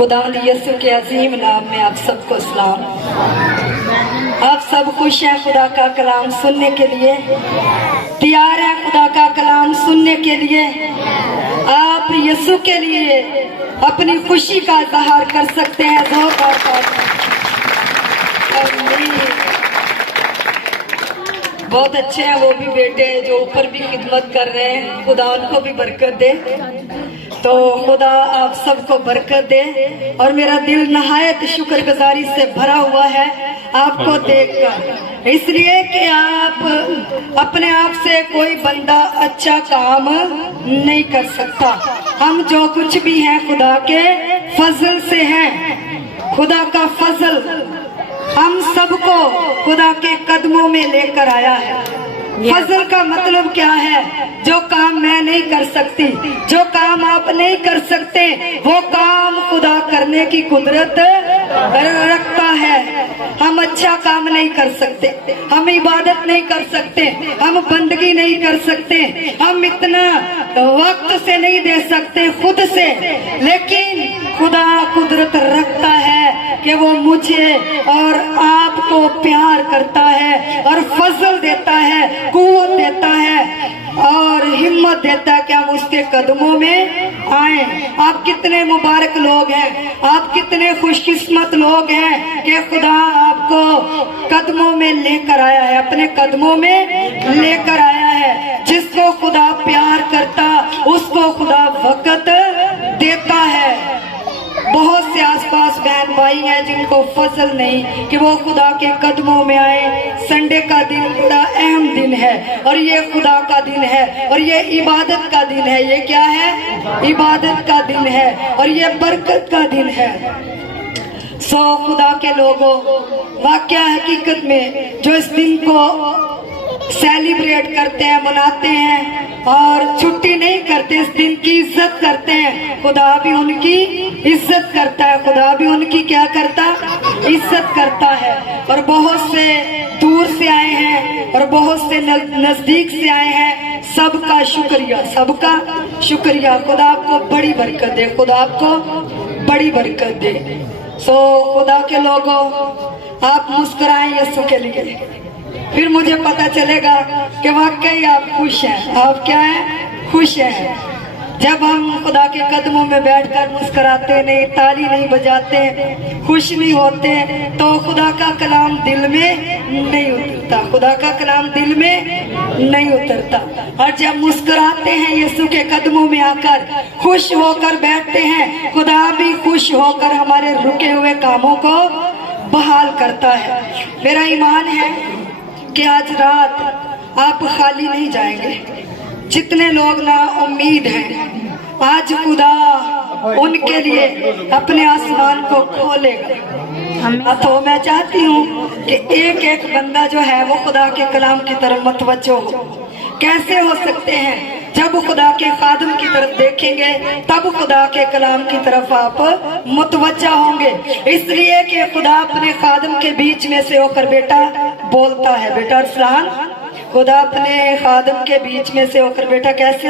खुदा यसु के अजीम नाम में आप सबको सलाम। आप सब खुश हैं खुदा का कलाम सुनने के लिए, तैयार हैं खुदा का कलाम सुनने के लिए। आप यसु के लिए अपनी खुशी का इजहार कर सकते हैं। बहुत अच्छे हैं वो भी बेटे जो ऊपर भी खिदमत कर रहे हैं, खुदा उनको भी बरकत दे। तो खुदा आप सबको बरकत दे। और मेरा दिल नहायत शुक्रगुजारी से भरा हुआ है आपको देखकर, इसलिए कि आप अपने आप से कोई बंदा अच्छा काम नहीं कर सकता। हम जो कुछ भी हैं खुदा के फजल से हैं। खुदा का फजल हम सबको खुदा के कदमों में लेकर आया है। फजल का मतलब क्या है? जो काम मैं नहीं कर सकती, जो काम आप नहीं कर सकते, वो काम खुदा करने की कुदरत रखता है। हम अच्छा काम नहीं कर सकते, हम इबादत नहीं कर सकते, हम बंदगी नहीं कर सकते, हम इतना वक्त से नहीं दे सकते खुद से, लेकिन खुदा कुदरत रखता है कि वो मुझे और आपको प्यार करता है और फजल देता है, कुव्वत देता है और हिम्मत देता है कि हम उसके कदमों में आए। आप कितने मुबारक लोग हैं, आप कितने खुशकिस्मत लोग हैं कि खुदा आपको कदमों में लेकर आया है, अपने कदमों में लेकर आया है। जिसको खुदा प्यार करता उसको खुदा वक़्त देता है। बहुत से आसपास बहन भाई हैं जिनको फजल नहीं कि वो खुदा के कदमों में आए। संडे का दिन बड़ा अहम दिन है और ये खुदा का दिन है और ये इबादत का दिन है। ये क्या है? इबादत का दिन है और ये बरकत का दिन है। सो खुदा के लोगों, वाकया हकीकत में जो इस दिन को सेलिब्रेट करते हैं, मनाते हैं और छुट्टी नहीं करते, इस दिन की इज्जत करते हैं, खुदा भी उनकी इज्जत करता है। खुदा भी उनकी क्या करता? इज्जत करता है। और बहुत से दूर से आए हैं और बहुत से नजदीक से आए हैं। सबका शुक्रिया, सबका शुक्रिया। खुदा आपको बड़ी बरकत दे, खुदा आपको बड़ी बरकत दे। सो खुदा के लोगों, आप मुस्कुराएं यीशु के लिए, फिर मुझे पता चलेगा कि वाकई आप खुश हैं। आप क्या हैं? खुश हैं। जब हम खुदा के कदमों में बैठकर मुस्कुराते नहीं, ताली नहीं बजाते, खुश नहीं होते, तो खुदा का कलाम दिल में नहीं उतरता। खुदा का कलाम दिल में नहीं उतरता। और जब मुस्कुराते हैं यीशु के कदमों में आकर, खुश होकर बैठते हैं, खुदा भी खुश होकर हमारे रुके हुए कामों को बहाल करता है। मेरा ईमान है कि आज रात आप खाली नहीं जाएंगे। जितने लोग ना उम्मीद हैं, आज खुदा उनके लिए अपने आसमान को खोलेगा। तो मैं चाहती हूँ कि एक एक बंदा जो है वो खुदा के कलाम की तरफ मतवज्जो हो। कैसे हो सकते हैं? जब खुदा के खादम की तरफ देखेंगे तब खुदा के कलाम की तरफ आप मुतवज्जा होंगे। इसलिए कि खुदा अपने खादम के बीच में से होकर बेटा बोलता है। बेटा अरसलान, खुदा अपने खादम के बीच में से होकर बेटा कैसे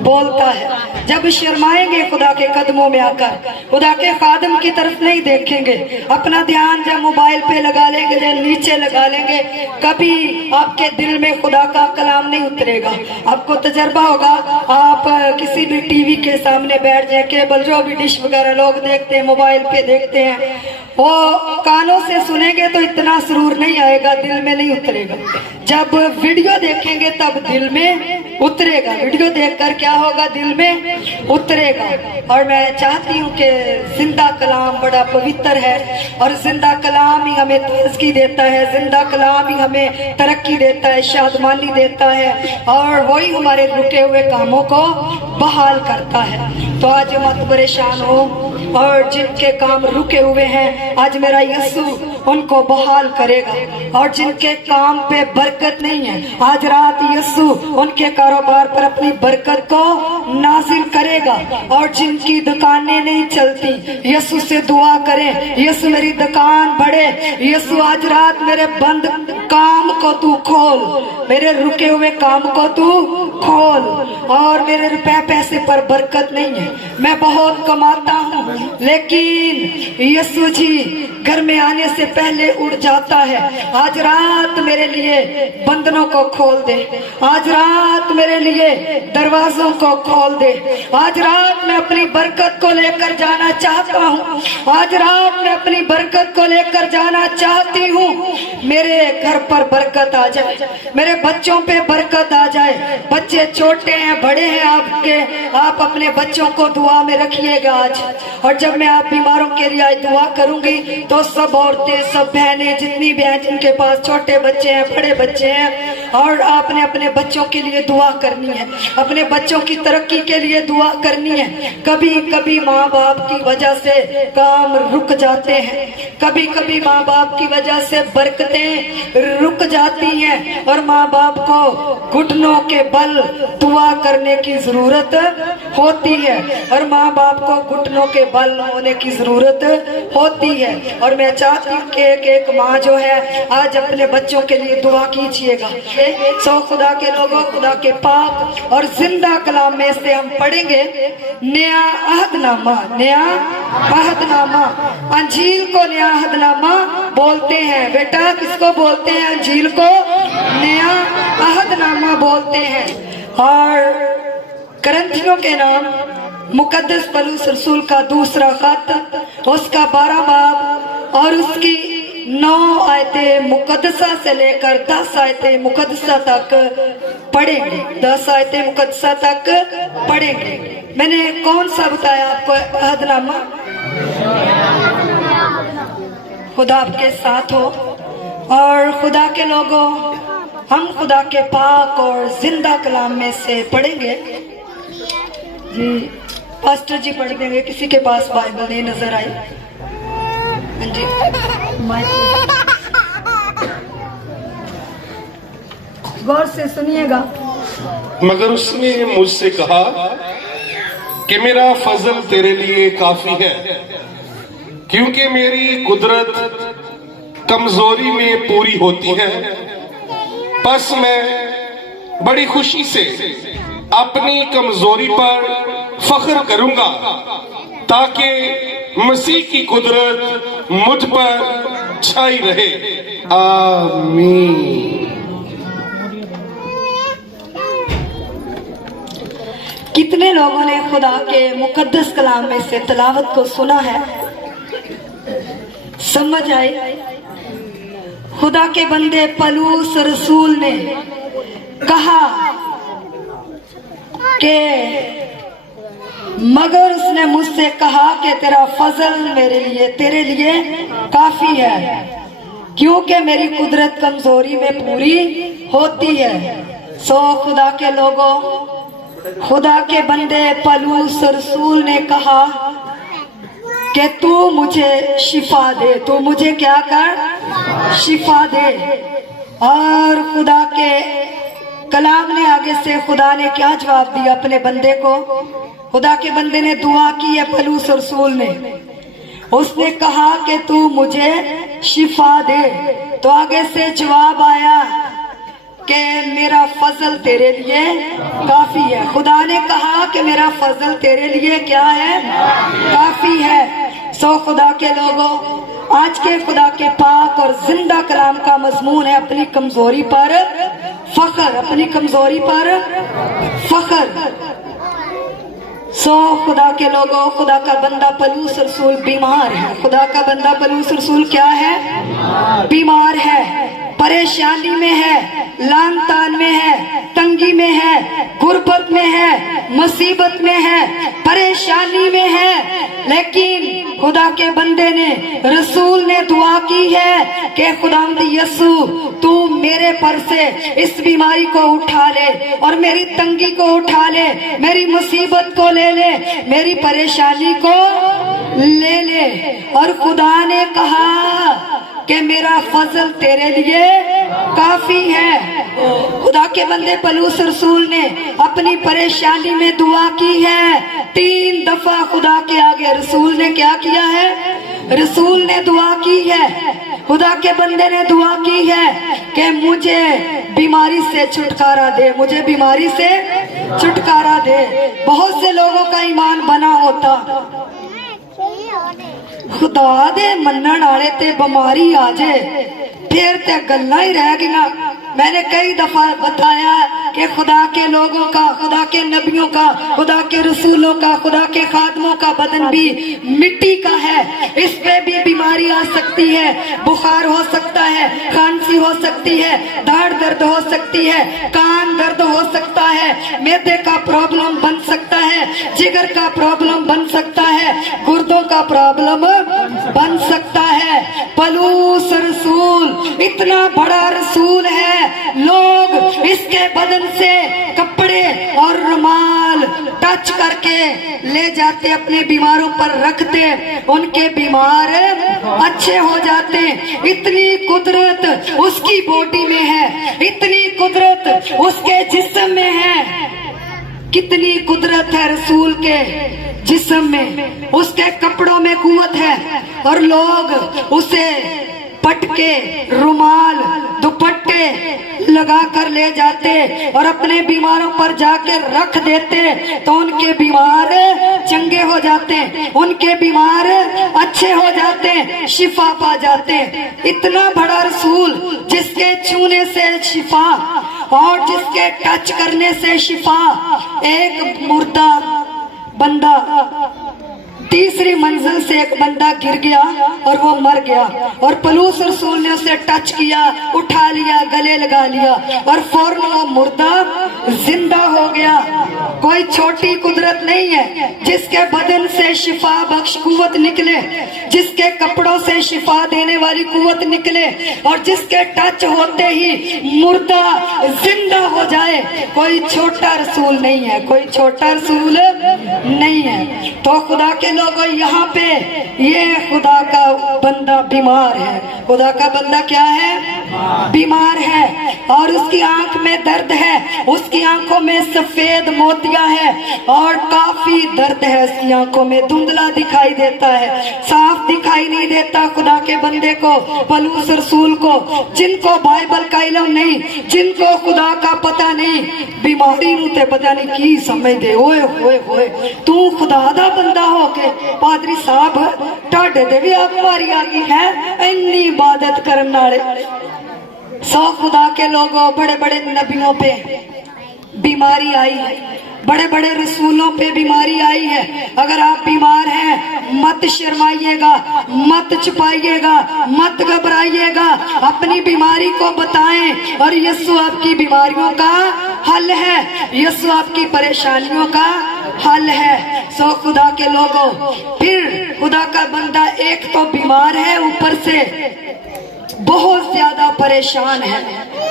बोलता है। जब शर्माएंगे खुदा के कदमों में आकर, खुदा के खादम की तरफ नहीं देखेंगे, अपना ध्यान जब मोबाइल पे लगा लेंगे, जब नीचे लगा लेंगे, कभी आपके दिल में खुदा का कलाम नहीं उतरेगा। आपको तजर्बा होगा, आप किसी भी टीवी के सामने बैठ जाए, केबल जो भी डिश वगैरह लोग देखते हैं, मोबाइल पे देखते हैं, वो कानों से सुनेंगे तो इतना सुरूर नहीं आएगा, दिल में नहीं उतरेगा। जब वीडियो देखेंगे तब दिल में उतरेगा। वीडियो देखकर क्या होगा? दिल में उतरेगा। और मैं चाहती हूँ कि जिंदा कलाम बड़ा पवित्र है और जिंदा कलाम ही हमें ताजगी देता है, जिंदा कलाम ही हमें तरक्की देता है, शादमानी देता है और वही हमारे रुके हुए कामों को बहाल करता है। तो आज मत परेशान हो, और जिनके काम रुके हुए हैं आज मेरा यीशु उनको बहाल करेगा। और जिनके काम पे बरकत नहीं है, आज रात यीशु उनके कारोबार पर अपनी बरकत को नाजिल करेगा। और जिनकी दुकानें नहीं चलती, यीशु से दुआ करें, यीशु मेरी दुकान बढ़े, यीशु आज रात मेरे बंद काम को तू खोल, मेरे रुके हुए काम को तू खोल। और मेरे रुपए पैसे पर बरकत नहीं है, मैं बहुत कमाता हूँ, लेकिन यीशु जी घर में आने से पहले उड़ जाता है। आज रात मेरे लिए बंधनों को खोल दे, आज रात मेरे लिए दरवाजों को खोल दे। आज रात मैं अपनी बरकत को लेकर जाना चाहता हूँ, आज रात मैं अपनी बरकत को लेकर जाना चाहती हूँ। मेरे घर पर बरकत आ जाए, मेरे बच्चों पे बरकत आ जाए। बच्चे छोटे हैं बड़े हैं आपके, आप अपने बच्चों को दुआ में रखिएगा आज। और जब मैं आप बीमारों के लिए आज दुआ करूंगी तो सब औरतें, सब बहनें, जितनी भी हैं जिनके पास छोटे बच्चे हैं, बड़े बच्चे हैं, और आपने अपने बच्चों के लिए दुआ करनी है, अपने बच्चों की तरक्की के लिए दुआ करनी है। कभी कभी माँ बाप की वजह से काम रुक जाते हैं, कभी कभी माँ बाप की वजह से बरकतें रुक जाती हैं, और माँ बाप को घुटनों के बल दुआ करने की जरूरत होती है, और माँ बाप को घुटनों के बल होने की जरूरत होती है। और मैं चाहती हूँ कि एक माँ जो है आज अपने बच्चों के लिए दुआ कीजिएगा। सो खुदा के लोगों, खुदा के पाक और जिंदा कलाम में से हम पढ़ेंगे नया अहदनामा। नया अहदनामा, अंजील को नया अहदनामा बोलते हैं। बेटा किसको बोलते हैं? अंजील को नया अहदनामा बोलते हैं। और करंथियों के नाम मुकद्दस पौलुस रसूल का दूसरा खत, उसका 12 बाब और उसकी 9 आयतें मुकद्दसा से लेकर 10 आयतें मुकद्दसा तक पढ़ेंगे। 10 आयतें मुकद्दसा तक पढ़ेंगे। मैंने कौन सा बताया आपको अहदनामा? खुदा आपके साथ हो। और खुदा के लोगों, हम खुदा के पाक और जिंदा कलाम में से पढ़ेंगे। जी पास्टर जी पढ़ देंगे, किसी के पास बाइबल नहीं नजर आई? हाँ जी, गौर से सुनिएगा। मगर उसने मुझसे कहा कि मेरा फजल तेरे लिए काफी है, क्योंकि मेरी कुदरत कमजोरी में पूरी होती है। बस मैं बड़ी खुशी से अपनी कमजोरी पर फख्र करूंगा, ताकि मसीह की कुदरत मुझ पर छाई रहे। आमीन। कितने लोगों ने खुदा के मुकद्दस कलाम में से तिलावत को सुना है? समझ आई? खुदा के बंदे पौलुस रसूल ने कहा कि मगर उसने मुझसे कहा कि तेरा फजल मेरे लिए, तेरे लिए काफी है, क्योंकि मेरी कुदरत कमजोरी में पूरी होती है। सो खुदा के लोगों, खुदा के बंदे पौलुस रसूल ने कहा कि तू मुझे शिफा दे, तू मुझे क्या कर? शिफा दे। और खुदा के कलाम ने आगे से खुदा ने क्या जवाब दिया अपने बंदे को? खुदा के बंदे ने दुआ की है पौलुस रसूल ने, उसने कहा कि तू मुझे शिफा दे। तो आगे से जवाब आया कि मेरा फजल तेरे लिए काफी है। खुदा ने कहा कि मेरा फजल तेरे लिए क्या है? काफी है। सो खुदा के लोगों, आज के खुदा के पाक और जिंदा कलाम का मजमून है अपनी कमजोरी पर फख्र, अपनी कमजोरी पर फख्र। सो खुदा के लोगों, खुदा का बंदा पौलुस रसूल बीमार है। खुदा का बंदा पौलुस रसूल क्या है? बीमार है, परेशानी में है, लान तान में है, तंगी में है, गुर्बत में है, मुसीबत में है, परेशानी में है। लेकिन खुदा के बंदे ने, रसूल ने दुआ की है कि खुदावंद यीशु तू मेरे पर से इस बीमारी को उठा ले और मेरी तंगी को उठा ले, मेरी मुसीबत को ले ले, मेरी परेशानी को ले ले। और खुदा ने कहा कि मेरा फजल तेरे लिए काफी है। खुदा के बंदे पौलुस रसूल ने अपनी परेशानी में दुआ की है। 3 दफा खुदा के आगे रसूल ने क्या किया है? रसूल ने दुआ की है। खुदा के बंदे ने दुआ की है कि मुझे बीमारी से छुटकारा दे, मुझे बीमारी से छुटकारा दे। बहुत से लोगों का ईमान बना होता, खुदा दे मनन वाले ते बीमारी आ जाए फिर ते गल्लां ही रह गईं। मैंने कई दफा बताया कि खुदा के लोगों का, खुदा के नबियों का, खुदा के रसूलों का, खुदा के खादमों का बदन भी मिट्टी का है। इस पे भी बीमारी आ सकती है, बुखार हो सकता है, खांसी हो सकती है, दाढ़ दर्द हो सकती है, कान दर्द हो सकता है, मैदे का प्रॉब्लम बन सकता है, जिगर का प्रॉब्लम बन सकता है, गुर्दों का प्रॉब्लम बन सकता है। पलूस रसूल इतना बड़ा रसूल है, लोग इसके बदन से कपड़े और रुमाल टच करके ले जाते, अपने बीमारों पर रखते, उनके बीमार अच्छे हो जाते। इतनी कुदरत उसकी बॉडी में है, इतनी कुदरत उसके जिस्म में है। कितनी कुदरत है रसूल के जिस्म में, उसके कपड़ों में कुव्वत है, और लोग उसे पटके, रुमाल, दुपट्टे लगा कर ले जाते और अपने बीमारों पर जाकर रख देते, तो उनके बीमार चंगे हो जाते, उनके बीमार अच्छे हो जाते, शिफा पा जाते। इतना बड़ा रसूल जिसके छूने से शिफा और जिसके टच करने से शिफा। एक मुर्दा बंदा, तीसरी मंजिल से एक बंदा गिर गया और वो मर गया, और पलूस रसूल ने उसे टच किया, उठा लिया, गले लगा लिया, और फौरन वो मुर्दा जिंदा हो गया। कोई छोटी कुदरत नहीं है जिसके बदन से शिफा बख्श कुव्वत निकले, जिसके कपड़ों से शिफा देने वाली कुव्वत निकले, और जिसके टच होते ही मुर्दा जिंदा हो जाए। कोई छोटा रसूल नहीं है, कोई छोटा रसूल नहीं है। तो खुदा के लोगों, यहाँ पे ये खुदा का बंदा बीमार है। खुदा का बंदा क्या है? बीमार है, और उसकी आंख में दर्द है, उसकी आंखों में सफेद मोतिया है, और काफी दर्द है उसकी आंखों में, धुंधला दिखाई देता है, साफ दिखाई नहीं देता। खुदा के बंदे को, पलूस रसूल को, जिनको बाइबल का इल्म नहीं, जिनको खुदा का पता नहीं, बीमारी नूं ते पता नहीं की समझदे। ओए होए होए, तू खुदा दा बंदा हो के पादरी साहब ढाडे दे भी आप मारी आ गई है। इन्नी इबादत करने वाले सौ खुदा के लोगों, बड़े बड़े नबियों पे बीमारी आई है, बड़े बड़े रसूलों पे बीमारी आई है। अगर आप बीमार हैं, मत शर्माइएगा, मत छुपाइएगा, मत घबराइएगा, अपनी बीमारी को बताएं, और यीशु आपकी बीमारियों का हल है, यीशु आपकी परेशानियों का हल है। सो खुदा के लोगों, फिर खुदा का बंदा एक तो बीमार है, ऊपर से बहुत ज्यादा परेशान है,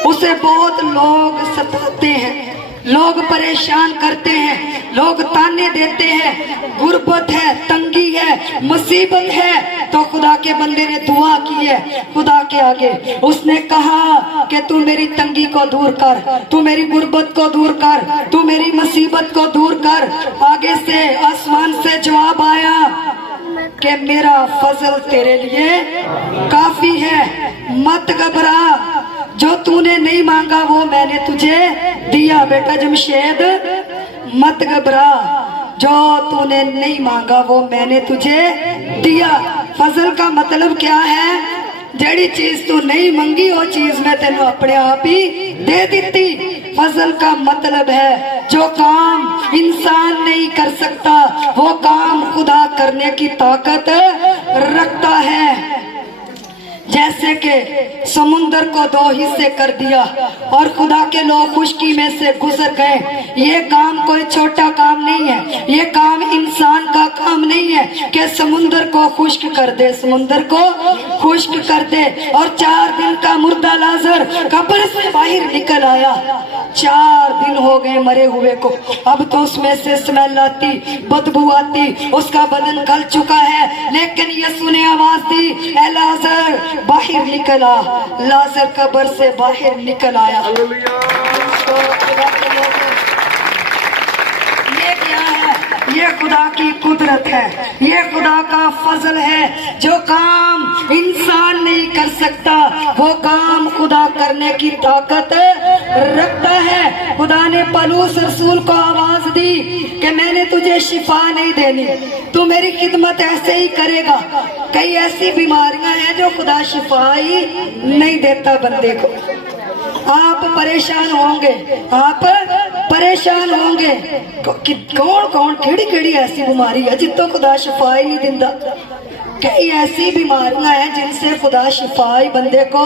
उसे बहुत लोग सताते हैं, लोग परेशान करते हैं, लोग ताने देते हैं, गुर्बत है, तंगी है, मुसीबत है। तो खुदा के बंदे ने दुआ की है खुदा के आगे, उसने कहा कि तू मेरी तंगी को दूर कर, तू मेरी गुर्बत को दूर कर, तू मेरी मुसीबत को दूर कर। आगे से आसमान से जवाब आया कि मेरा फजल तेरे लिए काफी है, मत घबरा, जो तूने नहीं मांगा वो मैंने तुझे दिया। बेटा जमशेद, मत घबरा, जो तूने नहीं मांगा वो मैंने तुझे दिया। फजल का मतलब क्या है? जेड़ी चीज तू नहीं मंगी वो चीज मैं तेनू अपने आप ही दे दी। फजल का मतलब है जो काम इंसान नहीं कर सकता वो काम खुदा करने की ताकत रखता है। जैसे कि समुंदर को दो हिस्से कर दिया और खुदा के लोग खुशकी में से गुजर गए। ये काम कोई छोटा काम नहीं है, ये काम इंसान का काम नहीं है कि समुंदर को खुश्क कर दे, समुंदर को खुश्क कर दे। और 4 दिन का मुर्दा लाजर कब्र से बाहर निकल आया। 4 दिन हो गए मरे हुए को, अब तो उसमें से स्मेल आती, बदबू आती, उसका बदन गल चुका है। लेकिन यीशु ने आवाज दी, ए लाजर बाहर निकला। लाजर कब्र से बाहर निकल आया। ये क्या है? ये खुदा की कुदरत है, ये खुदा का फजल है। जो काम इंसान नहीं कर सकता वो काम खुदा करने की ताकत रखता है। खुदा ने पलूस रसूल को आवाज दी कि मैंने तुझे शिफा नहीं देनी, तू मेरी खिदमत ऐसे ही करेगा। कई ऐसी बीमारियां हैं जो खुदा शिफा ही नहीं देता बंदे को। आप परेशान होंगे, आप परेशान होंगे कि कौन कौन केड़ी केड़ी ऐसी बीमारी है जितो खुदा शिफा ही नहीं दिंदा। कई ऐसी बीमारियां हैं जिनसे खुदा शिफा ही बंदे को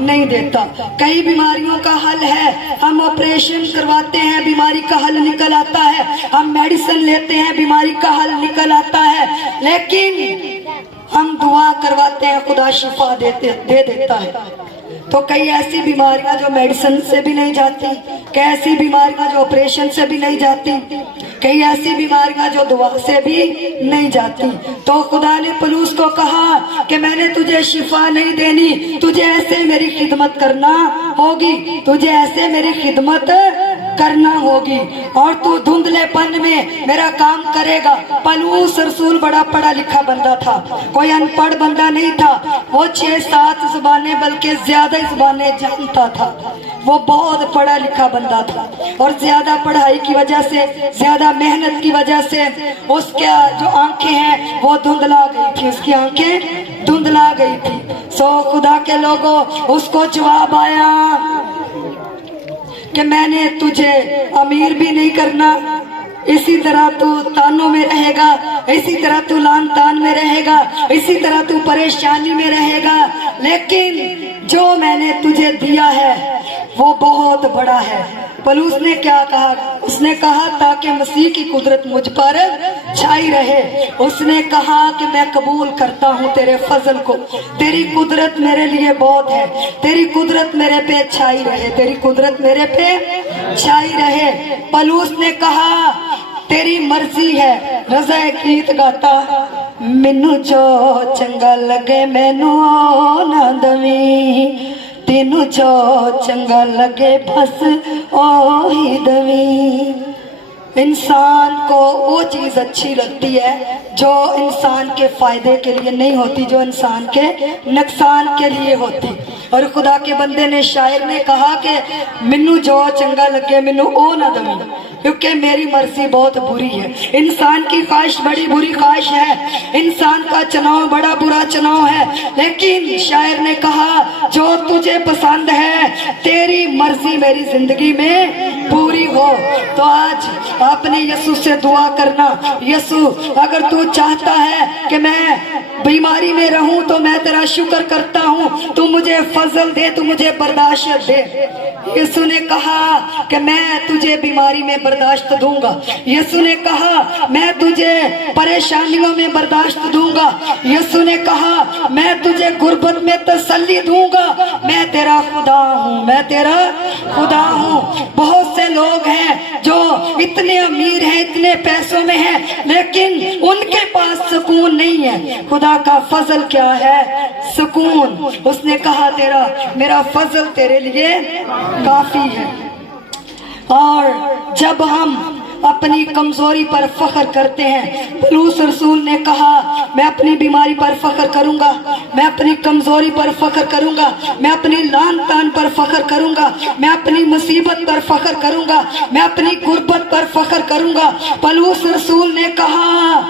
नहीं देता। कई बीमारियों का हल है, हम ऑपरेशन करवाते हैं, बीमारी का हल निकल आता है, हम मेडिसिन लेते हैं, बीमारी का हल निकल आता है, लेकिन हम दुआ करवाते हैं, खुदा शिफा दे देता है। तो कई ऐसी बीमारियां जो मेडिसिन से भी नहीं जाती, कई ऐसी बीमारियां जो ऑपरेशन से भी नहीं जाती, कई ऐसी बीमारियां जो दुआ से भी नहीं जाती। तो खुदा ने पलूस को कहा कि मैंने तुझे शिफा नहीं देनी, तुझे ऐसे मेरी खिदमत करना होगी, तुझे ऐसे मेरी खिदमत करना होगी, और तू धुंधलेपन में मेरा काम करेगा। पलूस रसूल बड़ा पढ़ा लिखा बंदा था, कोई अनपढ़ बंदा नहीं था। वो 6-7 ज़बानें बल्कि ज्यादा ज़बानें जानता था। वो बहुत पढ़ा लिखा बंदा था, और ज्यादा पढ़ाई की वजह से, ज्यादा मेहनत की वजह से उसके जो आंखें हैं वो धुंधला गई थी, उसकी आंखें धुंधला गई थी। सो खुदा के लोगों, उसको जवाब आया कि मैंने तुझे अमीर भी नहीं करना, इसी तरह तू तानों में रहेगा, इसी तरह तू लान तान में रहेगा, इसी तरह तू परेशानी में रहेगा, लेकिन जो मैंने तुझे दिया है वो बहुत बड़ा है। पलूस ने क्या कहा? उसने कहा ताकि मसीह की कुदरत मुझ पर छाई रहे। उसने कहा कि मैं कबूल करता हूँ तेरे फजल को, तेरी कुदरत मेरे लिए बहुत है, तेरी कुदरत मेरे पे छाई रहे, तेरी कुदरत मेरे पे छाई रहे। पलूस ने कहा तेरी मर्जी है, रज़ा गीत गाता, मैनू जो चंगा लगे मैनू ना दवी, तेनू जो चंगा लगे बस ओही दवी। इंसान को वो चीज अच्छी लगती है जो इंसान के फायदे के लिए नहीं होती, जो इंसान के नुकसान के लिए होती। और खुदा के बंदे ने, शायर ने कहा कि मैनू जो चंगा लगे मैनू ओ ना दवी, क्योंकि मेरी मर्जी बहुत बुरी है। इंसान की ख्वाहिश बड़ी बुरी ख्वाहिश है, इंसान का चुनाव बड़ा बुरा चुनाव है, लेकिन शायर ने कहा जो तुझे पसंद है तेरी मर्जी मेरी जिंदगी में पूरी हो। तो आज आपने यीशु से दुआ करना, यीशु अगर तू चाहता है कि मैं बीमारी में रहूं तो मैं तेरा शुक्र करता हूं, तू मुझे फजल दे, तू मुझे बर्दाश्त दे। यीशु ने कहा कि मैं तुझे बीमारी में बर्दाश्त दूंगा, यीशु ने कहा मैं तुझे परेशानियों में बर्दाश्त दूंगा, यीशु ने कहा मैं तुझे गुर्बत में तसल्ली दूंगा, मैं तेरा खुदा हूँ, मैं तेरा खुदा हूँ। बहुत से लोग हैं जो इतने अमीर हैं, इतने पैसों में हैं, लेकिन उनके पास सुकून नहीं है। खुदा का फजल क्या है? सुकून। उसने कहा तेरा मेरा फजल तेरे लिए काफी है। और जब हम अपनी कमजोरी पर फख्र करते हैं, पलूस रसूल ने कहा मैं अपनी बीमारी पर फख्र करूंगा, मैं अपनी कमजोरी पर फख्र करूंगा, मैं अपनी लान तान पर फख्र करूंगा, मैं अपनी मुसीबत पर फख्र करूंगा, मैं अपनी गुर्बत पर फख्र करूंगा। पलूस रसूल ने कहा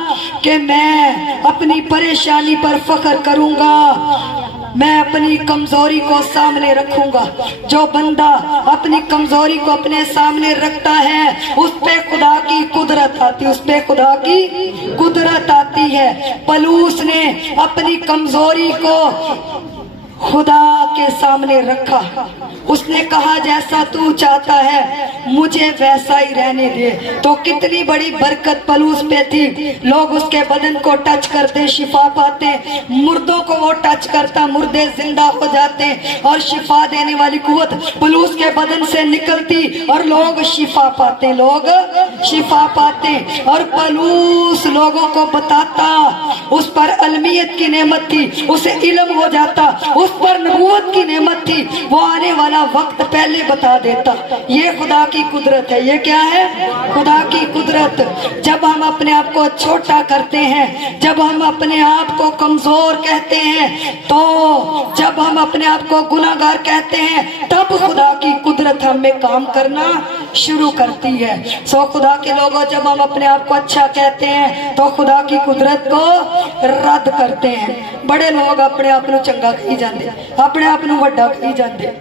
कि मैं अपनी परेशानी पर फख्र करूंगा, मैं अपनी कमजोरी को सामने रखूंगा। जो बंदा अपनी कमजोरी को अपने सामने रखता है उस पे खुदा की कुदरत आती, उस पे खुदा की कुदरत आती है। पलूस ने अपनी कमजोरी को खुदा के सामने रखा, उसने कहा जैसा तू चाहता है मुझे वैसा ही रहने दे। तो कितनी बड़ी बरकत पलूस पे थी। लोग उसके बदन को टच करते शिफा पाते, मुर्दों को वो टच करता मुर्दे जिंदा हो जाते, और शिफा देने वाली कुव्वत पलूस के बदन से निकलती और लोग शिफा पाते, लोग शिफा पाते। और पलूस लोगों को बताता, उस पर अलमियत की नेमत थी, उसे इल्म हो जाता, उस उस पर नबूवत की नेमत थी, वो आने वाला वक्त पहले बता देता। ये खुदा की कुदरत है। ये क्या है? खुदा की कुदरत। जब हम अपने आप को छोटा करते हैं, जब हम अपने आप को कमजोर कहते हैं, तो जब हम अपने आप को गुनाहगार कहते हैं, तब खुदा की कुदरत हम में काम करना शुरू करती है। सो खुदा के लोगों, जब हम अपने आप को अच्छा कहते हैं तो खुदा की कुदरत को रद्द करते हैं। बड़े लोग अपने आप को चंगा कही जाते, अपने आप को वड्डा कही जाते,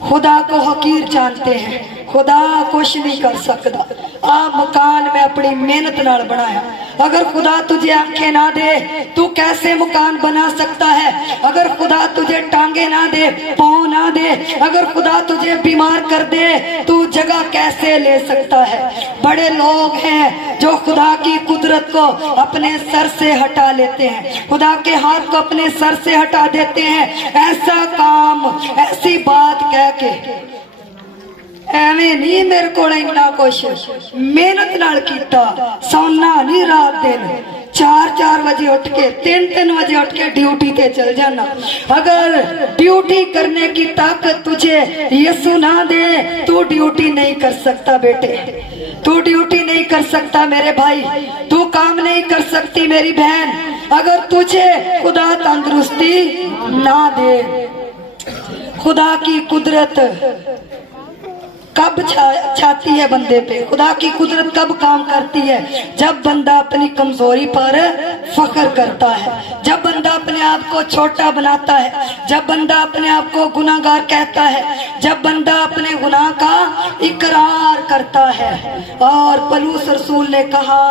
खुदा को हकीर जानते हैं। खुदा कुछ नहीं कर सकता। आ मकान में अपनी मेहनत नाल बनाया, अगर खुदा तुझे आंखें ना दे तू कैसे मकान बना सकता है? अगर खुदा तुझे टांगे ना दे, पाँव ना दे, अगर खुदा तुझे बीमार कर दे, तू जगह कैसे ले सकता है? बड़े लोग हैं जो खुदा की कुदरत को अपने सर से हटा लेते हैं, खुदा के हाथ को अपने सर से हटा देते हैं। ऐसा काम, ऐसी बात कह के ਐਵੇਂ नहीं मेरे को इन्ना कुछ मेहनत नाल कीता, सौना नहीं रात दिन, 4-4 बजे उठ के 3-3 बजे उठ के ड्यूटी पे चल जाना। अगर ड्यूटी करने की ताकत तुझे यीशु ना दे, तू ड्यूटी नहीं कर सकता बेटे, तू ड्यूटी नहीं कर सकता मेरे भाई, तू काम नहीं कर सकती मेरी बहन, अगर तुझे खुदा तंदुरुस्ती ना दे। खुदा की कुदरत कब छाती है बंदे पे? खुदा की कुदरत कब काम करती है? जब बंदा अपनी कमजोरी पर फख्र करता है, जब बंदा अपने आप को छोटा बनाता है, जब बंदा अपने आप को गुनाहगार कहता है, जब बंदा अपने गुनाह का इकरार करता है। और पौलुस रसूल ने कहा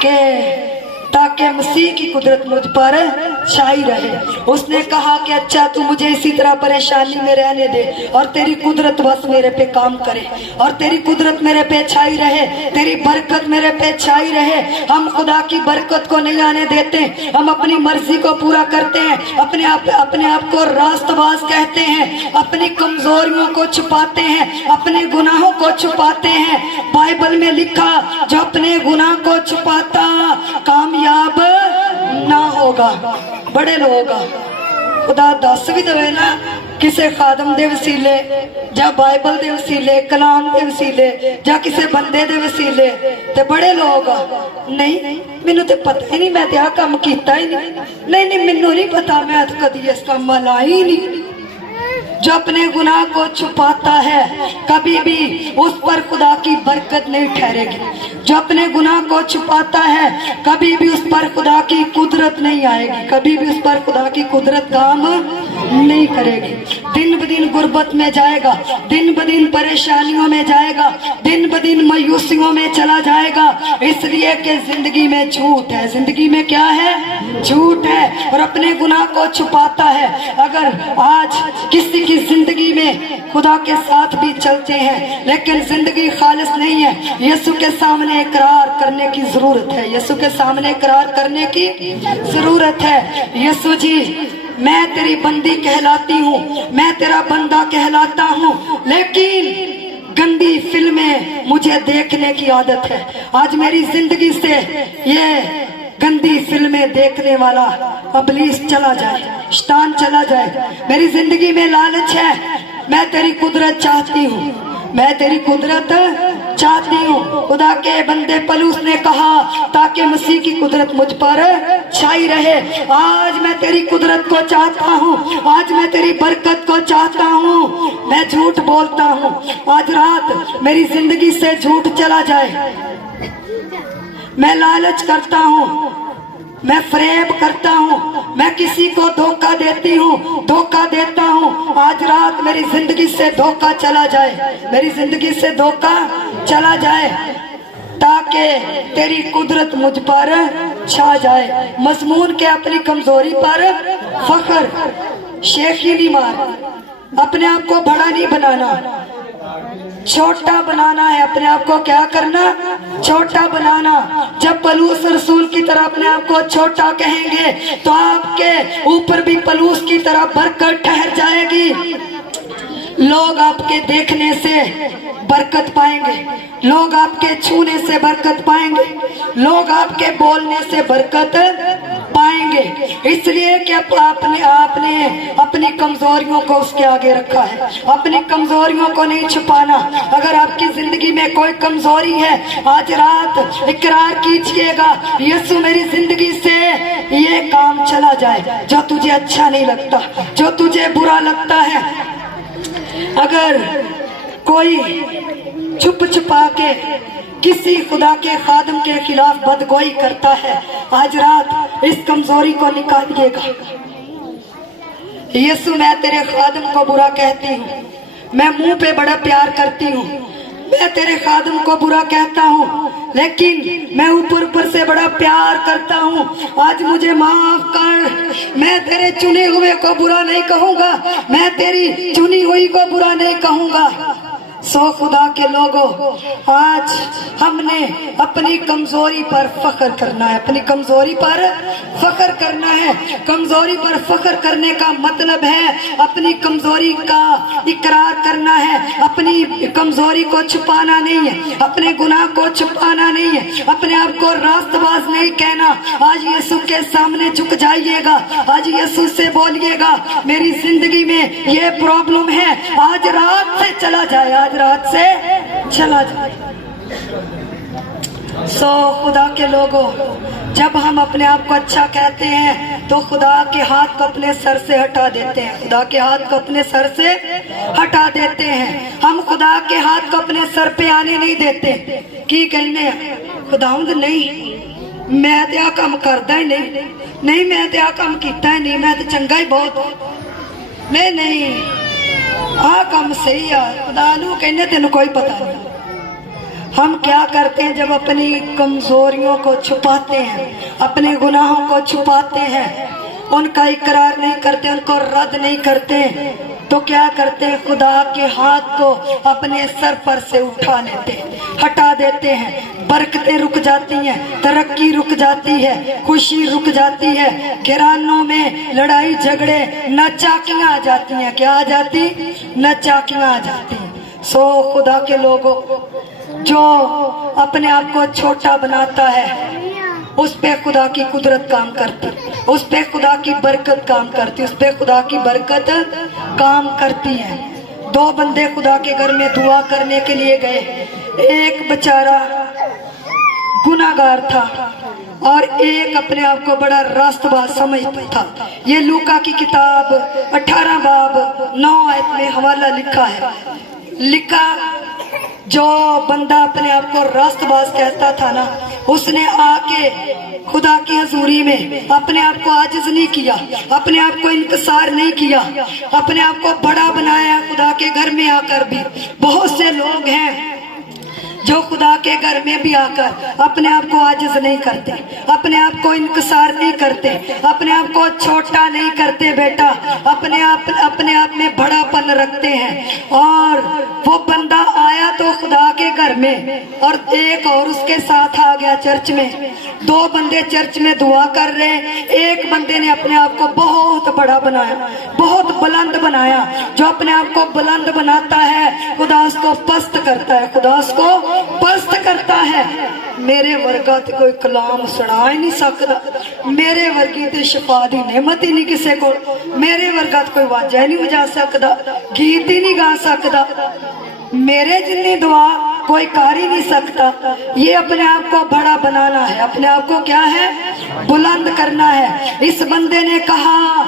कि ताकि मसीह की कुदरत मुझ पर छाई रहे, उसने कहा कि अच्छा तू मुझे इसी तरह परेशानी में रहने दे और तेरी कुदरत बस मेरे पे काम करे, और तेरी कुदरत मेरे पे छाई रहे, तेरी बरकत मेरे पे छाई रहे। हम खुदा की बरकत को नहीं आने देते, हम अपनी मर्जी को पूरा करते हैं, अपने आप को रास्तबाज कहते हैं, अपनी कमजोरियों को छुपाते हैं, अपने गुनाहों को छुपाते हैं। बाइबल में लिखा, जो अपने गुनाह को छुपाता कामयाब ना होगा। बड़े लोग खुदा दस भी दे ना किसी खादम दे वसीले, ਜਾਂ बाइबल दे वसीले, कलाम दे वसीले, ਜਾਂ किसी बंदे दे वसीले, ते बड़े लोग नहीं मैनू तो पता ही नहीं, मैं तो काम किया ही नहीं, नहीं मैनू नहीं पता, मैं तो कभी इस काम वाला ही नहीं। जो अपने गुनाह को छुपाता है कभी भी उस पर खुदा की बरकत नहीं ठहरेगी, जो अपने गुनाह को छुपाता है कभी भी उस पर खुदा की कुदरत नहीं आएगी, कभी भी उस पर खुदा की कुदरत काम नहीं करेगी। दिन ब दिन गुर्बत में जाएगा, दिन ब दिन परेशानियों में जाएगा, दिन ब दिन मायूसियों में चला जाएगा, इसलिए कि जिंदगी में झूठ है। जिंदगी में क्या है? झूठ है, और अपने गुनाह को छुपाता है। अगर आज किसी की जिंदगी में खुदा के साथ भी चलते हैं लेकिन जिंदगी खालिस नहीं है, यीशु के सामने इकरार करने की जरूरत है, यीशु के सामने इकरार करने की जरूरत है। यीशु जी, मैं तेरी बंदी कहलाती हूँ, मैं तेरा बंदा कहलाता हूँ, लेकिन गंदी फिल्में मुझे देखने की आदत है। आज मेरी जिंदगी से ये गंदी फिल्में देखने वाला इब्लीस चला जाए, शैतान चला जाए। मेरी जिंदगी में लालच है, मैं तेरी कुदरत चाहती हूँ, मैं तेरी कुदरत चाहती हूँ। खुदा के बंदे पौलुस ने कहा ताकि मसीह की कुदरत मुझ पर छाई रहे। आज मैं तेरी कुदरत को चाहता हूँ, आज मैं तेरी बरकत को चाहता हूँ। मैं झूठ बोलता हूँ, आज रात मेरी जिंदगी से झूठ चला जाए। मैं लालच करता हूँ, मैं फरेब करता हूँ, मैं किसी को धोखा देती हूँ, धोखा देता हूँ। आज रात मेरी जिंदगी से धोखा चला जाए, मेरी जिंदगी से धोखा चला जाए, ताकि तेरी कुदरत मुझ पर छा जाए। मजमून के अपनी कमजोरी पर फख्र, शेखी नहीं मार, अपने आप को बड़ा नहीं बनाना, छोटा बनाना है। अपने आप को क्या करना? छोटा बनाना। जब पौलुस रसूल की तरह अपने आप को छोटा कहेंगे तो आपके ऊपर भी पौलुस की तरह बरकत ठहर जाएगी। लोग आपके देखने से बरकत पाएंगे, लोग आपके छूने से बरकत पाएंगे, लोग आपके बोलने से बरकत पाएंगे, इसलिए कि आपने अपनी कमजोरियों को उसके आगे रखा है। अपनी कमजोरियों को नहीं छुपाना। अगर आपकी जिंदगी में कोई कमजोरी है, आज रात इकरार कीजिएगा, यीशु मेरी जिंदगी से ये काम चला जाए जो तुझे अच्छा नहीं लगता, जो तुझे बुरा लगता है। अगर कोई छुप छुपा के किसी खुदा के खादम के खिलाफ बदगोई करता है, आज रात इस कमजोरी को निकालिएगा। यीशु, मैं तेरे खादम को बुरा कहती हूँ, मैं मुंह पे बड़ा प्यार करती हूँ, मैं तेरे खादम को बुरा कहता हूँ, लेकिन मैं ऊपर से बड़ा प्यार करता हूँ। आज मुझे माफ कर। मैं तेरे चुने हुए को बुरा नहीं कहूँगा, मैं तेरी चुनी हुई को बुरा नहीं कहूँगा। सो खुदा के लोगों, आज हमने अपनी कमजोरी पर फख्र करना है, अपनी कमजोरी पर फख्र करना है। कमजोरी पर फख्र करने का मतलब है अपनी कमजोरी का इकरार करना है, अपनी कमजोरी को छुपाना नहीं है, अपने गुनाह को छुपाना नहीं है, अपने आप को रास्तबाज नहीं कहना। आज यीशु के सामने झुक जाइएगा, आज यीशु से बोलिएगा, मेरी जिंदगी में ये प्रॉब्लम है, आज रात से चला जाए, आज रात से चला जाए। सो खुदा के लोगों, जब हम अपने आप को अच्छा कहते हैं तो खुदा के हाथ को अपने सर से हटा देते हैं, खुदा के हाथ को अपने सर से हटा देते हैं। हम खुदा के हाथ को अपने सर पे आने नहीं देते कि कहने खुदावंद नहीं, मैं तो काम करता ही नहीं, मैं तो काम किया ही नहीं, मैं तो चंगा ही बहुत, नहीं आ काम सही है, खुदा नू कहने तेन कोई पता नहीं। हम क्या करते हैं जब अपनी कमजोरियों को छुपाते हैं, अपने गुनाहों को छुपाते हैं, उनका इकरार नहीं करते, उनको रद्द नहीं करते, तो क्या करते हैं, खुदा के हाथ को अपने सर पर से उठा लेते हैं, हटा देते हैं। बरकतें रुक जाती हैं, तरक्की रुक जाती है, खुशी रुक जाती है, घरानों में लड़ाई झगड़े नचाकियां आ जाती हैं। क्या आ जाती? नचाकियां आ जाती हैं। सो खुदा के लोगों, जो अपने आप को छोटा बनाता है उस पे खुदा की कुदरत काम करती, उस पे खुदा की बरकत काम करती, उस पे खुदा की बरकत काम करती है। दो बंदे खुदा के घर में दुआ करने के लिए गए। एक बेचारा गुनाहगार था और एक अपने आप को बड़ा रास्तबाज समझता था। ये लूका की किताब 18 बाब 9 आयत में हवाला लिखा है। लिखा, जो बंदा अपने आप को रास्तबाज कहता था ना, उसने आके खुदा की हजूरी में अपने आप को आजिज नहीं किया, अपने आप को इंकसार नहीं किया, अपने आप को बड़ा बनाया। खुदा के घर में आकर भी बहुत से लोग हैं जो खुदा के घर में भी आकर अपने आप को आजिज नहीं करते, अपने आप को इंकसार नहीं करते, अपने आप को छोटा नहीं करते बेटा, अपने आप में बड़ापन रखते हैं। और वो बंदा आया तो खुदा के घर में, और एक और उसके साथ आ गया चर्च में। दो बंदे चर्च में दुआ कर रहे, एक बंदे ने अपने आप को बहुत बड़ा बनाया, बहुत बुलंद बनाया। जो अपने आप को बुलंद बनाता है खुदा उसको पस्त करता है, खुदा उसको पस्त करता है। मेरे वर्गा ते कोई कलाम सुना ही नहीं सकता, मेरे वर्गी ते शफा दी नेमत ही नहीं किसी को, मेरे वर्गा ते कोई वाजा ही नहीं बजा सकता, गीत ही नहीं गा सकता, मेरे जितनी दुआ कोई कर ही नहीं सकता। ये अपने आप को बड़ा बनाना है, अपने आप को क्या है, बुलंद करना है। इस बंदे ने कहा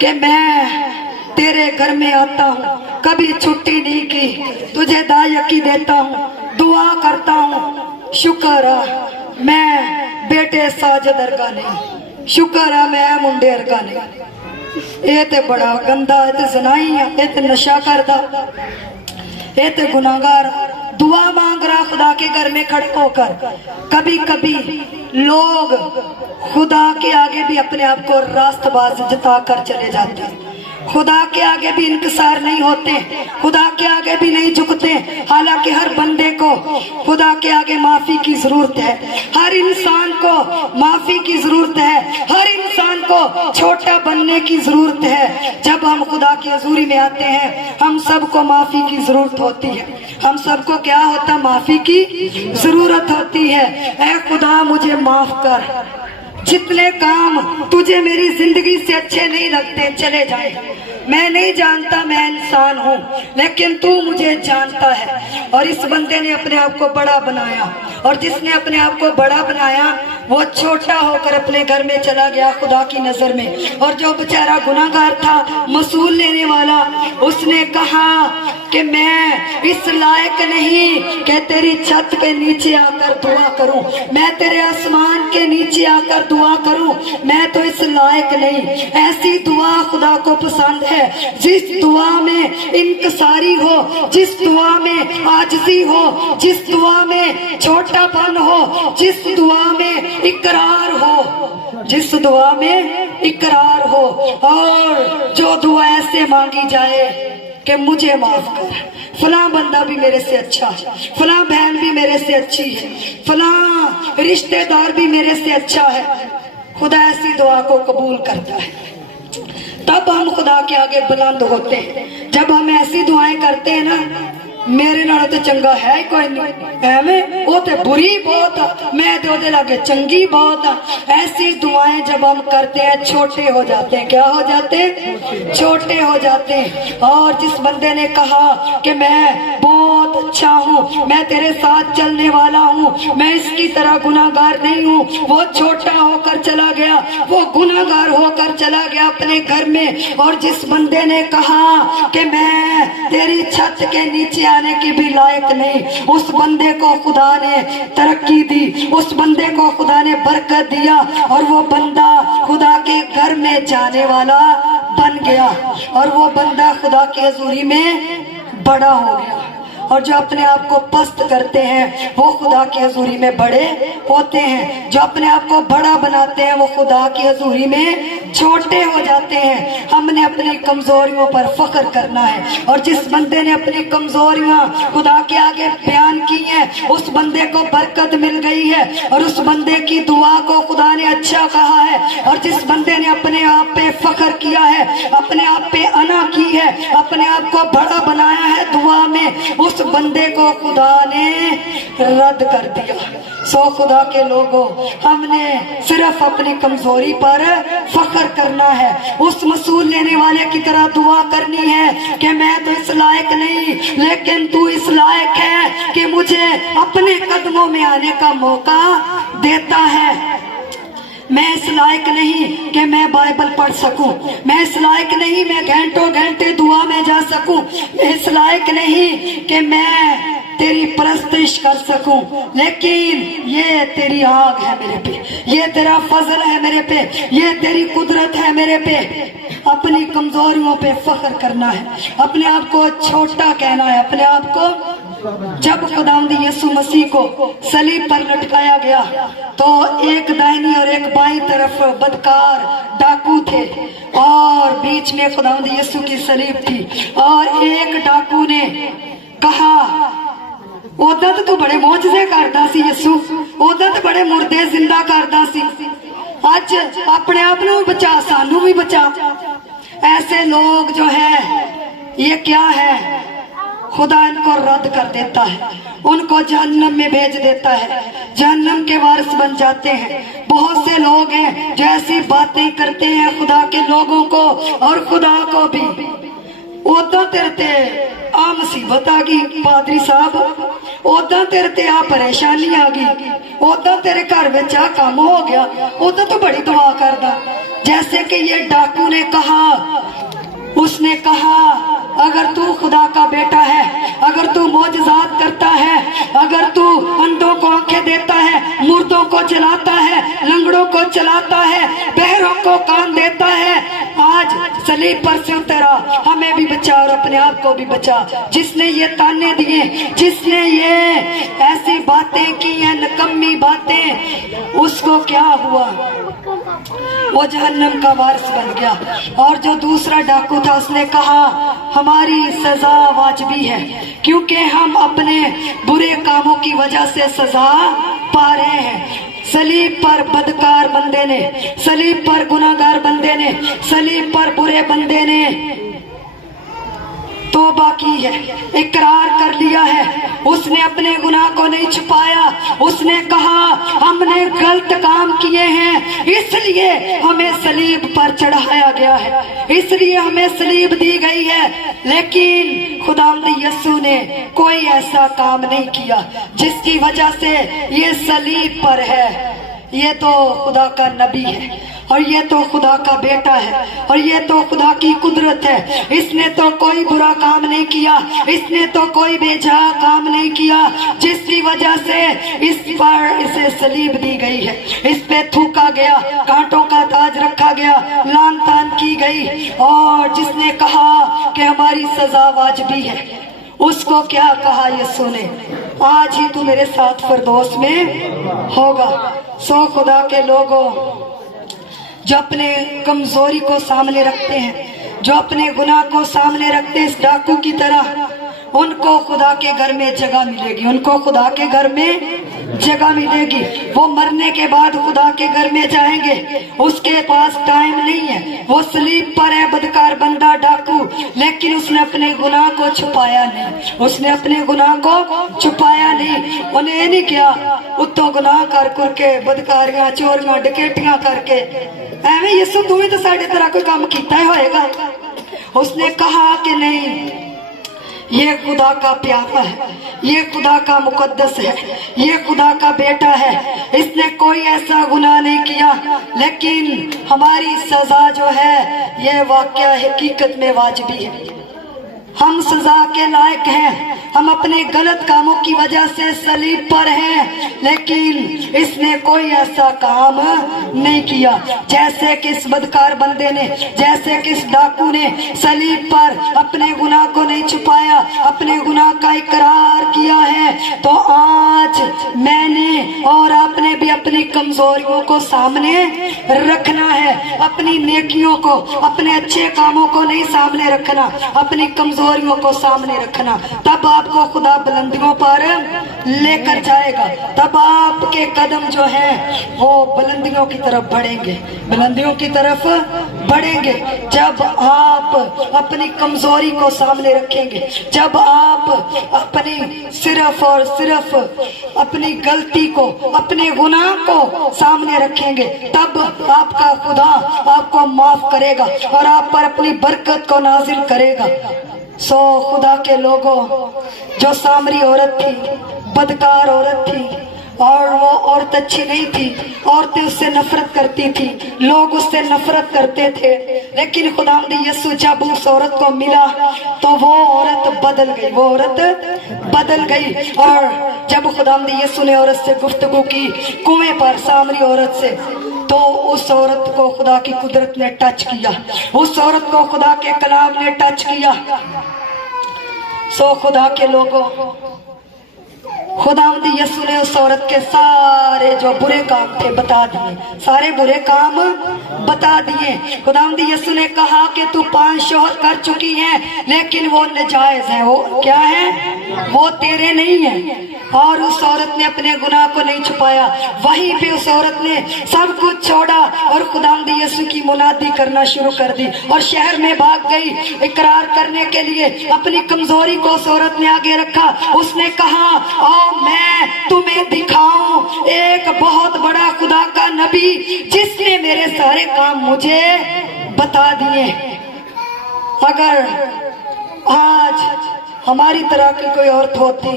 कि मैं तेरे घर में आता हूँ, कभी छुट्टी नहीं की, तुझे दायकी देता हूँ, दुआ करता हूँ, शुक्र है मैं बेटे साजद अरगा नहीं, शुक्र है मैं मुंडे अरगा नहीं। ये ते बड़ा गंदा, ये ते जनाई है, ये ते नशा करदा, ये ते गुनाहगार दुआ मांग रहा खुदा के घर में खड़े होकर। कभी कभी लोग खुदा के आगे भी अपने आप को रास्तबाज जता कर चले जाते हैं, खुदा के आगे भी इंकसार नहीं होते, खुदा के आगे भी नहीं झुकते। हालांकि हर बंदे को खुदा के आगे माफी की जरूरत है, हर इंसान को माफी की जरूरत है, हर इंसान को छोटा बनने की जरूरत है। जब हम खुदा की हजूरी में आते हैं हम सबको माफी की जरूरत होती है, हम सबको क्या होता, माफी की जरूरत होती है। ऐ खुदा मुझे माफ कर, जितने काम तुझे मेरी जिंदगी से अच्छे नहीं लगते चले जाए। मैं नहीं जानता मैं इंसान हूँ, लेकिन तू मुझे जानता है। और इस बंदे ने अपने आप को बड़ा बनाया, और जिसने अपने आप को बड़ा बनाया वो छोटा होकर अपने घर में चला गया खुदा की नजर में। और जो बेचारा गुनाहगार था, मसूल लेने वाला, उसने कहा कि मैं इस लायक नहीं कि तेरी छत के नीचे आकर दुआ करूं, मैं तेरे आसमान के नीचे आकर दुआ करूं, मैं तो इस लायक नहीं। ऐसी दुआ खुदा को पसंद है जिस दुआ में इंकसारी हो, जिस दुआ में आजिज़ी हो, जिस दुआ में छोटापन हो, जिस दुआ में इकरार हो, जिस दुआ में इकरार हो। और जो दुआ ऐसे मांगी जाए कि मुझे माफ कर, फलां बंदा भी मेरे से अच्छा है, फलां बहन भी मेरे से अच्छी है, फलां रिश्तेदार भी मेरे से अच्छा है, खुदा ऐसी दुआ को कबूल करता है। तब हम खुदा के आगे बुलंद होते हैं। जब हम ऐसी दुआएं करते हैं ना, मेरे नाल तो चंगा है ही कोई नहीं, एवें वो तो बुरी बहुत आ, मैं तो ओदे लागे चंगी बहुत आ। ऐसी दुआएं जब हम करते हैं छोटे हो जाते हैं। क्या हो जाते हैं? छोटे हो जाते हैं। और जिस बंदे ने कहा कि मैं बहुत अच्छा हूँ, मैं तेरे साथ चलने वाला हूँ, मैं इसकी तरह गुनाहगार नहीं हूँ, वो छोटा होकर चला गया, वो गुनाहगार होकर चला गया अपने घर में। और जिस बंदे ने कहा कि मैं तेरी छत के नीचे आने की भी लायक नहीं, उस बंदे को खुदा ने तरक्की दी, उस बंदे को खुदा ने बरकत दिया, और वो बंदा खुदा के घर में जाने वाला बन गया, और वो बंदा खुदा की हजूरी में बड़ा हो गया। और जो अपने आप को पस्त करते हैं वो खुदा की हजूरी में बड़े होते हैं, जो अपने आप को बड़ा बनाते हैं वो खुदा की हजूरी में छोटे हो जाते हैं। हमने अपनी कमजोरियों पर फख्र करना है, और जिस बंदे ने अपनी कमजोरियां खुदा के आगे बयान की हैं, उस बंदे को बरकत मिल गई है, और उस बंदे की दुआ को खुदा ने अच्छा कहा है। और जिस बंदे ने अपने आप पे फख्र किया है, अपने आप पे अना की है, अपने आप को बड़ा बनाया है दुआ में, उस बंदे को खुदा ने रद्द कर दिया। सो खुदा के लोगों, हमने सिर्फ अपनी कमजोरी पर फख्र करना है, उस मसूल लेने वाले की तरह दुआ करनी है कि मैं तो इस लायक नहीं, लेकिन तू इस लायक है कि मुझे अपने कदमों में आने का मौका देता है। मैं इस लायक नहीं कि मैं बाइबल पढ़ सकूं, मैं इस लायक नहीं मैं घंटों घंटे दुआ में जा सकूं, मैं इस लायक नहीं कि मैं तेरी परस्तिश कर सकूं, लेकिन ये तेरी आग है मेरे पे, ये तेरा फजल है मेरे पे, ये तेरी कुदरत है मेरे पे। अपनी कमजोरियों पे फख्र करना है, अपने आप को छोटा कहना है, अपने आप को। जब खुदावंद यीशु मसीह को सलीब पर लटकाया गया तो एक दाहिनी और एक बाईं तरफ बदकार डाकू थे, और बीच में खुदावंद यीशु की सलीब थी। और एक डाकू ने कहा, ओदा तो बड़े मौजजे करदा सी यीशु, ओदा तो बड़े मुर्दे जिंदा करदा सी, अज अपने आप नू बचा, सानू भी बचा। ऐसे लोग जो है ये क्या है, खुदा इनको रद्द कर देता है, उनको जहन्नम में भेज देता है, जहन्नम के वारिस बन जाते हैं। बहुत से लोग हैं जो ऐसी बातें करते हैं खुदा के लोगों को और खुदा को भी। ओदा तेरे ते आ मुसीबत आ गई पादरी साहब, ओदा तेरे ते आ परेशानी आ गई, ओदा तेरे घर में आ काम हो गया, ओदा तो बड़ी दुआ करदा। जैसे कि ये डाकू ने कहा, उसने कहा अगर तू खुदा का बेटा है, अगर तू मौजज़ात करता है, अगर तू अंधों को आंखें देता है, मुर्दों को जलाता है, लंगड़ों को चलाता है, बहरों को कान देता है, आज सलीब पर से उतरा, हमें भी बचा और अपने आप को भी बचा। जिसने ये ताने दिए, जिसने ये ऐसी बातें की हैं, नकम्मी बातें, उसको क्या हुआ, वो जहन्नम का वारिस बन गया। और जो दूसरा डाकू था उसने कहा हमारी सजा वाजिबी है, क्योंकि हम अपने बुरे कामों की वजह से सजा पा रहे हैं। सलीब पर बदकार बंदे ने, सलीब पर गुनाहगार बंदे ने, सलीब पर बुरे बंदे ने तौबा की की है, इकरार कर लिया है, उसने अपने गुनाह को नहीं छुपाया। उसने कहा हमने गलत काम किए हैं, इसलिए हमें सलीब पर चढ़ाया गया है, इसलिए हमें सलीब दी गई है। लेकिन खुदावंद यीशु ने कोई ऐसा काम नहीं किया जिसकी वजह से ये सलीब पर है। ये तो खुदा का नबी है, और ये तो खुदा का बेटा है, और ये तो खुदा की कुदरत है। इसने तो कोई बुरा काम नहीं किया, इसने तो कोई बेजा काम नहीं किया जिसकी वजह से इस पर इसे सलीब दी गई है, इस पे थूका गया, कांटों का ताज रखा गया, लान तान की गई। और जिसने कहा कि हमारी सजा वाजिबी है, उसको क्या कहा यीशु ने, आज ही तू मेरे साथ फिरदौस में होगा। सो खुदा के लोगों, जो अपने कमजोरी को सामने रखते हैं, जो अपने गुनाह को सामने रखते हैं, इस डाकू की तरह, उनको खुदा के घर में जगह मिलेगी, उनको खुदा के घर में जगह मिलेगी। वो मरने के बाद खुदा के घर में जाएंगे, उसके पास टाइम नहीं है, वो सलीब पर है, बदकार बंदा डाकू, लेकिन उसने अपने गुनाह को छुपाया नहीं, उसने अपने गुनाह को छुपाया नहीं। उन्हें ये नहीं किया उत्तो गुनाह कर करके, बदकारियां, चोरियां, डकैतियां करके, एवं यीशु तू भी तो साढ़े तरह कोई काम किया ही होएगा। उसने कहा कि नहीं, ये खुदा का प्यारा है, ये खुदा का मुकद्दस है, ये खुदा का बेटा है, इसने कोई ऐसा गुनाह नहीं किया। लेकिन हमारी सजा जो है ये वाकया हकीकत में वाजिबी है, हम सजा के लायक हैं, हम अपने गलत कामों की वजह से सलीब पर हैं, लेकिन इसने कोई ऐसा काम नहीं किया जैसे कि इस बदकार बंदे ने, जैसे कि इस डाकू ने सलीब पर अपने गुनाह को नहीं छुपाया, अपने गुनाह का इकरार किया है। तो आज मैंने और आपने भी अपनी कमजोरियों को सामने रखना है, अपनी नेकियों को, अपने अच्छे कामों को नहीं सामने रखना, अपनी कमजोरियों को सामने रखना। तब आपको खुदा बुलंदियों पर लेकर जाएगा, तब आपके कदम जो है वो बुलंदियों की तरफ बढ़ेंगे, बुलंदियों की तरफ बढ़ेंगे। जब आप अपनी कमजोरी को सामने रखेंगे, जब आप अपनी सिर्फ और सिर्फ अपनी गलती को, अपने गुनाह को सामने रखेंगे, तब आपका खुदा आपको माफ करेगा और आप पर अपनी बरकत को नाजिल करेगा। सो खुदा के लोगों, जो सामरी औरत थी, बदकार औरत थी, और वो औरत अच्छी नहीं थी, औरतें उससे नफरत करती थी, लोग उससे नफरत करते थे, लेकिन खुदावंद यीशु जब उस औरत को मिला तो वो औरत बदल गई, वो औरत बदल गई। और जब खुदावंद यीशु ने औरत से गुफ्तगू की कुएं पर, सामरी औरत से, तो उस औरत को खुदा की कुदरत ने टच किया, उस औरत को खुदा के कलाम ने टच किया। सो खुदा के लोगों, खुदावंद यीशु ने उस औरत के सारे जो बुरे काम थे बता दिए, सारे बुरे काम बता दिए। खुदावंद यीशु ने कहा कि तू 5 शौहर कर चुकी है, लेकिन वो नाजायज है, वो क्या है, वो तेरे नहीं है। और उस औरत ने अपने गुनाह को नहीं छुपाया, वहीं पे उस औरत ने सब कुछ छोड़ा और खुदावंद यीशु की मुनादी करना शुरू कर दी और शहर में भाग गई। इकरार करने के लिए अपनी कमजोरी को उस औरत ने आगे रखा। उसने कहा, आओ मैं तुम्हें दिखाऊं एक बहुत बड़ा खुदा का नबी जिसने मेरे सारे काम मुझे बता दिए। अगर आज हमारी तरह की कोई औरत होती,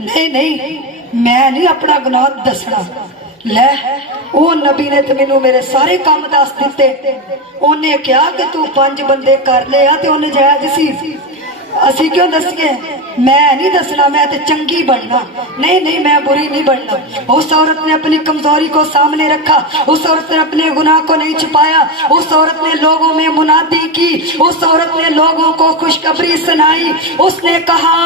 नहीं नहीं मैं नहीं अपना गुनाह दसना, ले वो नबी ने तो मैनू मेरे सारे काम दस दिते, उन्हें क्या कि तू 5 बंदे कर ले आ, तो उन्हें जायज सी, असी क्यों दसिए, मैं नहीं दसना, मैं तो चंगी बनना, नहीं नहीं मैं बुरी नहीं बनना। उस औरत ने अपनी कमजोरी को सामने रखा, उस औरत ने अपने गुनाह को नहीं छुपाया, उस औरत ने लोगों में मुनादी की, उस औरत ने लोगों को खुशखबरी सुनाई। उसने कहा,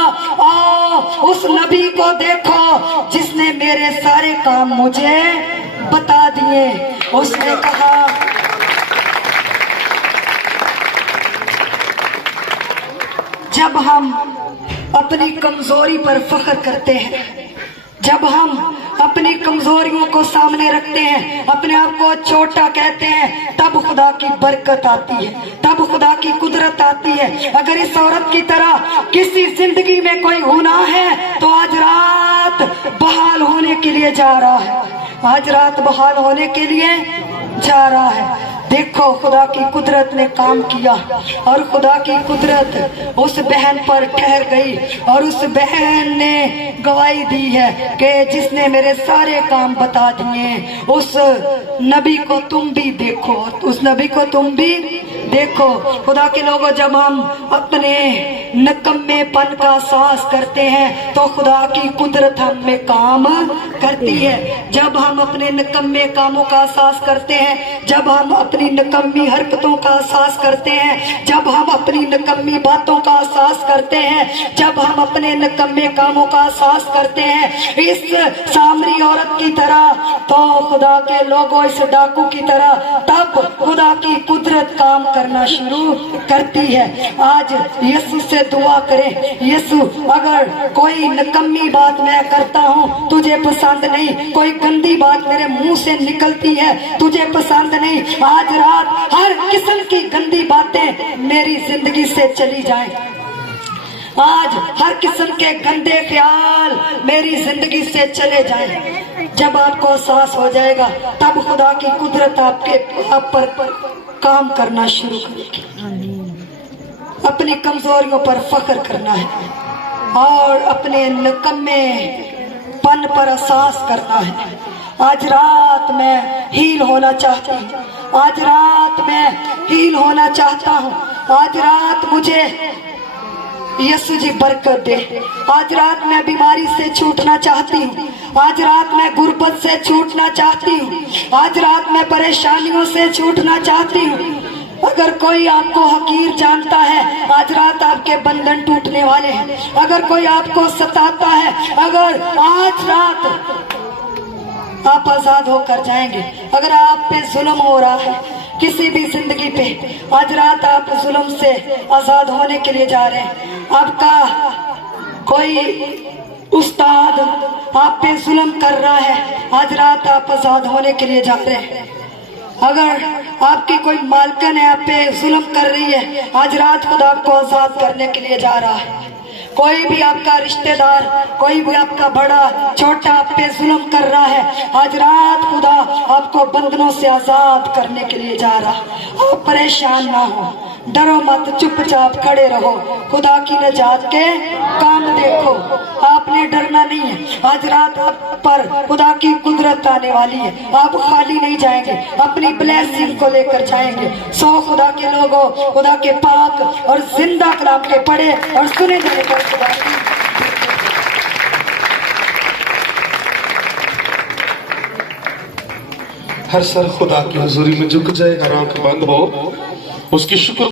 आओ उस नबी को देखो जिसने मेरे सारे काम मुझे बता दिए। उसने कहा, जब हम अपनी कमजोरी पर फख्र करते हैं, जब हम अपनी कमजोरियों को सामने रखते हैं, अपने आप को छोटा कहते हैं, तब खुदा की बरकत आती है, तब तब खुदा की कुदरत आती है। अगर इस औरत की तरह किसी जिंदगी में कोई गुनाह है तो आज रात बहाल होने के लिए जा रहा है, आज रात बहाल होने के लिए जा रहा है। देखो खुदा की कुदरत ने काम किया और खुदा की कुदरत उस बहन पर ठहर गई और उस बहन ने गवाही दी है कि जिसने मेरे सारे काम बता दिए, उस नबी को तुम भी देखो, उस नबी को तुम भी देखो। खुदा के लोगों, जब हम अपने नकम्मेपन का एहसास करते हैं तो खुदा की कुदरत हम में काम करती है। जब हम अपने नकम्मे कामों का एहसास करते हैं, जब हम अपनी नकम्मी हरकतों का एहसास करते हैं, जब हम अपनी नकम्मी बातों का एहसास करते हैं, जब हम अपने नकम्मे कामों का एहसास करते हैं इस सामरी औरत की तरह, तो खुदा के लोगों इस डाकू की तरह, तब खुदा की कुदरत काम करना शुरू करती है। आज यीशु से दुआ करें, यीशु अगर कोई नकम्मी बात मैं करता हूँ तुझे पसंद नहीं, कोई गंदी बात मेरे मुंह से निकलती है तुझे पसंद नहीं, आज रात हर किस्म की गंदी बातें मेरी जिंदगी से चली जाएं। आज हर किस्म के गंदे ख्याल मेरी जिंदगी से चले जाएं। जब आपको एहसास हो जाएगा तब खुदा की कुदरत आप पर काम करना शुरू करेगी। अपनी कमजोरियों पर फख्र करना है और अपने नकम्मे पन पर एहसास करना है। आज रात मैं हील होना चाहती हूँ, आज रात मैं हील होना चाहता हूँ, आज रात मुझे यीशु जी बरकत दे। आज रात मैं बीमारी से छूटना चाहती हूँ, आज रात मैं गुर्बत से छूटना चाहती हूँ, आज रात मैं परेशानियों से छूटना चाहती हूँ। अगर कोई आपको हकीर जानता है, आज रात आपके बंधन टूटने वाले हैं। अगर कोई आपको सताता है, अगर आज रात आप आजाद होकर जाएंगे। अगर आप पे जुल्म हो रहा है किसी भी जिंदगी पे, आज रात आप जुल्म से आजाद होने के लिए जा रहे हैं। आपका कोई उस्ताद आप पे जुल्म कर रहा है, आज रात आप आजाद होने के लिए जा रहे हैं। अगर आपकी कोई मालकन है आप पे जुल्म कर रही है, आज रात खुदा आपको आजाद करने के लिए जा रहा है। कोई भी आपका रिश्तेदार, कोई भी आपका बड़ा छोटा आप पे जुल्म कर रहा है, आज रात खुदा आपको बंधनों से आजाद करने के लिए जा रहा है। आप परेशान ना हो, डरो मत, चुपचाप खड़े रहो, खुदा की नजात के काम देखो। आपने डरना नहीं है। आज रात आप पर खुदा की कुदरत आने वाली है, आप खाली नहीं जाएंगे, अपनी ब्लेसिंग को लेकर जाएंगे। सो खुदा के लोगों, खुदा के पाक और जिंदा कलाम के पढ़े और सुने जाने पर खुदा की हर सर खुदा की हुजूरी में झुक जाए, हर आंख बंद हो, उसकी शुक्र